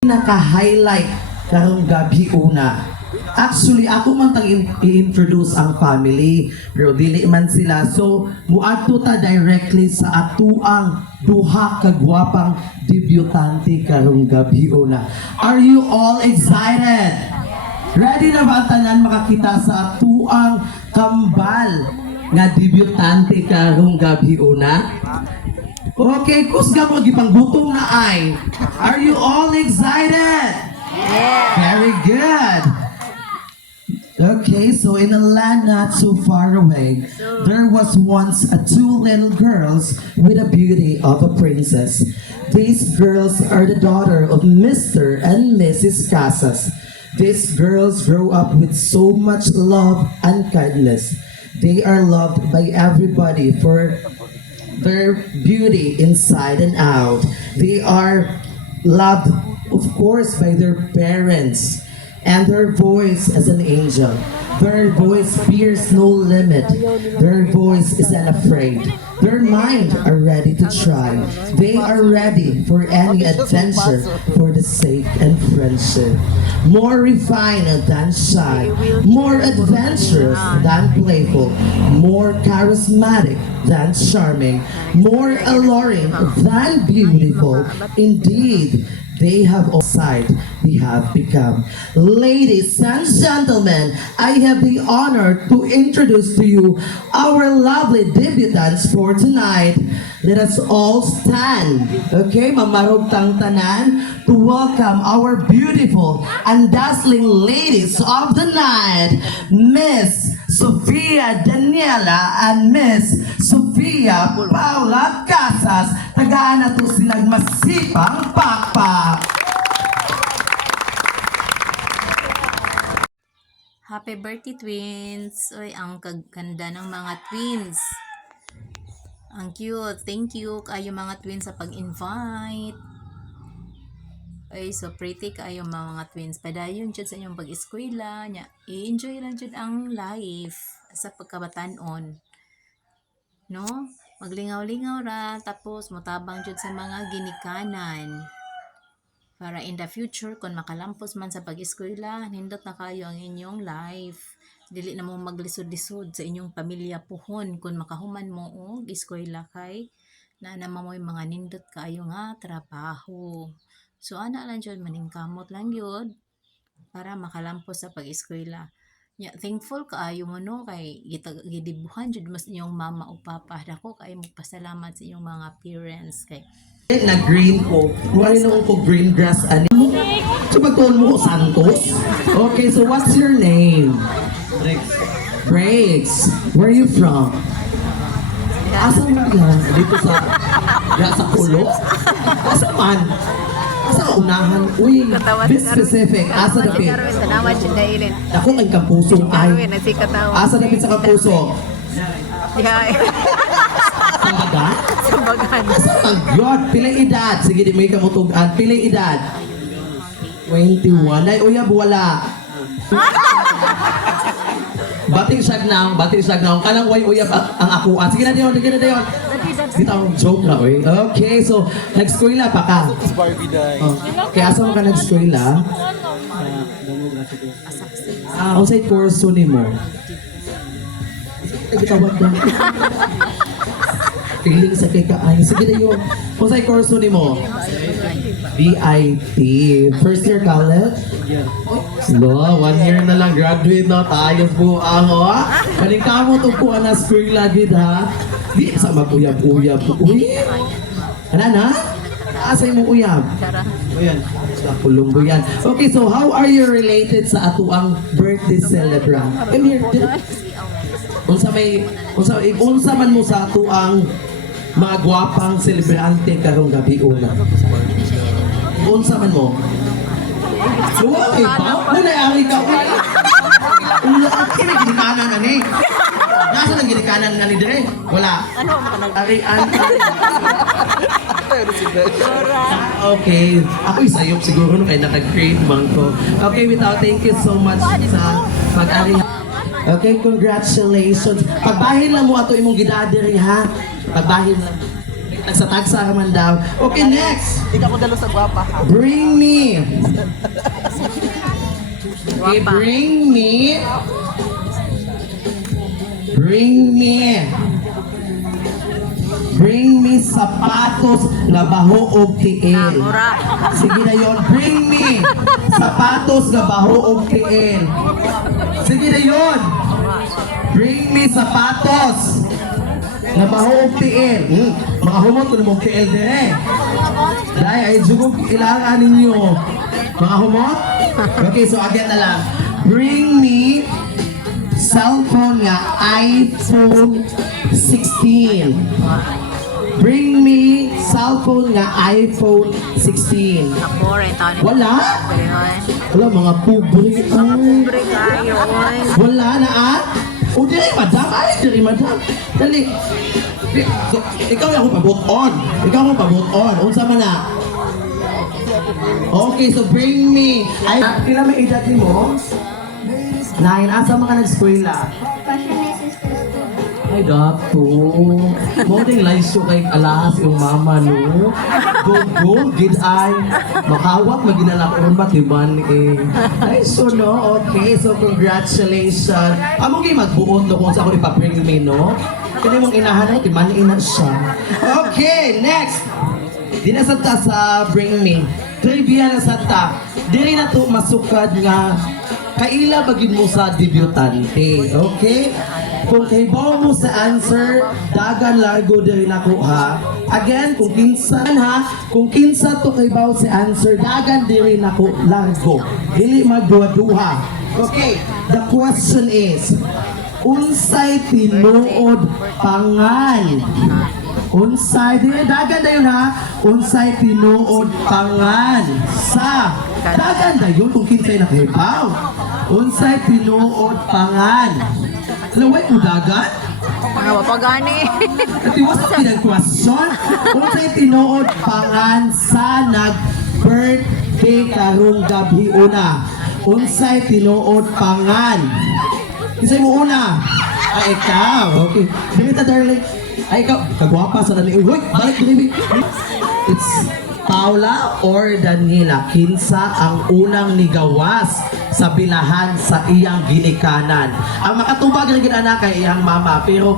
Naka-highlight karong gabi una. Actually, ako man tang i-introduce ang family, pero dili man sila. So, muadto ta directly sa atuang duha ka gwapang debutante karong gabi una. Are you all excited? Ready na ba ang tanan makakita sa atuang kambal nga debutante karong gabi una? Okay, kusga mo gipanggutom na ay. Are you all excited? Yeah. Very good. Okay, so in a land not so far away, there was once two little girls with the beauty of a princess. These girls are the daughter of Mr. and Mrs. Casas. These girls grow up with so much love and kindness. They are loved by everybody for their beauty inside and out. They are loved, of course, by their parents, and their voice as an angel. Their voice fears no limit. Their voice is unafraid. Their mind are ready to try. They are ready for any adventure for the sake and friendship. More refined than shy, more adventurous than playful, more charismatic than charming, more alluring than beautiful. Indeed, they have all side we have become. Ladies and gentlemen, I have the honor to introduce to you our lovely debutants for tonight. Let us all stand, okay, mamarog tang tanan, to welcome our beautiful and dazzling ladies of the night, Miss Sofia Daniela and Miss Sofia Paula Casas. Tagaan na to silang masipang pakpak. Happy birthday, twins! Oy, ang kaganda ng mga twins. Ang cute. Thank you kayo mga twins sa pag-invite. Oy, so pretty kayo mga twins. Padayon dyan sa inyong pag-eskwela. I-enjoy lang dyan ang life sa pagkabatanon. No? Maglingaw-lingaw ra. Tapos, mutabang dyan sa mga ginikanan. Para in the future, kung makalampos man sa pag-eskwela, nindot na kayo ang inyong life. Dili na mo maglisod-lisod sa inyong pamilya puhon kung makahuman mo og eskwela kay na naman mo mga nindot kayo nga trabaho. So, ana lang dyan, maningkamot lang yun para makalampos sa pag-eskwela. Yeah, thankful kaayo mo no kay gidibuhan jud mas inyong mama o papa. Dako kay magpasalamat sa inyong mga parents kay Na green ko. Wala na ko green grass. Ano? So pagtuon mo ko Santos? Okay, so what's your name? Breaks. Where are you from? Asa mo yan? Dito sa Pulo? Asa man? Asa ka unahan? Uy, be specific. Asa na pin? Ako ang kampusong ay. Asa na pin sa kampusong? Sambagan? Sambagan. Ang God, pilay edad. Sige, di may kamutugan. Pilay edad. 21. Ay, uyab, wala. Bating sagnaong. Kanang way uyab ang akuan. Sige na diyon, Dito joke na, uy. Okay, so, nag-eskwela pa ka? Oh. Kaya asa mo ka nag-eskwela? Ang sa'y course ni mo? Tawag na. Feeling sa kay kaay. Sige na yun. Kung sa'y course ni mo? BIT. First year college? No, 1 year na lang. Graduate na tayo po. Ha? Kaling kamo to po na school lagi ha? Di sa mag-uyab-uyab. Uy! Ano na? Asay mo uyab? Uyan. Sa pulunggo yan. Okay, so how are you related sa atuang birthday celebrant? Come here. Unsa man mo sa atuang mga gwapang celebrante karong gabi una. Unsa man mo? Okay pa? Muna ari ka. Kini ginikanan na ni. Nasa nang ginikanan na ni dire? Wala. Arian. Okay. Ako isayop siguro nung kay naka-grade man ko. Okay, thank you so much sa pag-ari. Okay, congratulations. Pagbahin lang mo ato imong gidadiri ha. Pagbahin lang. Nagsa-tagsa man daw. Okay, next. Ikaw ko dalo sa guwapa ha. Bring me. Okay, Guwapa. bring me. Bring me. Bring me sapatos na baho og tiil. Mura. Sige na yon. Bring me sapatos na baho og tiil. Sige na yon. Bring me sapatos na baho og tiil. Mga humot ko na mong tiil dire. Dahil ay jugog ilangan ninyo. Mga humot? Okay, so again na lang. Bring me cellphone nga iPhone 16. Bring me cellphone nga iPhone 16. Nakore, taon ni Wala? Wala, mga pobre. Ay. Pobre kayo, oy. Wala na ah? O diri madam, ay diri madam. Dali. So, ikaw yung ako pabot on. Ikaw ako pabot on. Unsa man na? Okay, so bring me. Ay, kila may edad ni mo? 9. Asa mga nag-eskwela? Ay, dato. Morning lights yung kay alas yung mama, no? Go, gid ay. Makawak, maginala ko ron batiban eh. Ay, so no, okay. So, congratulations. Amo kayo magbuot no kung sa ako ipapring me, no? Kaya mong inahan na, timanin na siya. Okay, next. Di na sata sa Bring Me. Trivia na sata. Diri na to masukad nga kaila bagid mo sa debutante. Okay? Kung kaibaw mo sa answer, dagan largo diri nako ha. Again, kung kinsa ha, kung kinsa to kaibaw sa answer, dagan diri nako largo. Dili magduha-duha. Okay, the question is, unsay tinuod pangan? Unsay, dili dagan dayon ha. Unsay tinuod pangan sa dagan dayon kung kinsay nakahibaw. Unsay tinuod pangan? Laway mo dagan? Mga wapagani. Natiwas ang pinag-question. Unsay tinuod pangan sa nag-birthday karong gabi una? Unsay tinuod pangan? Kisay mo una? Ay, ikaw. Okay. Dito, darling. Ay, ikaw. Kagwapa sa nani. Uy, balik, baby. It's Paula or Danila. Kinsa ang unang nigawas sa bilahan sa iyang ginikanan. Ang makatubag ng ginana kay iyang mama. Pero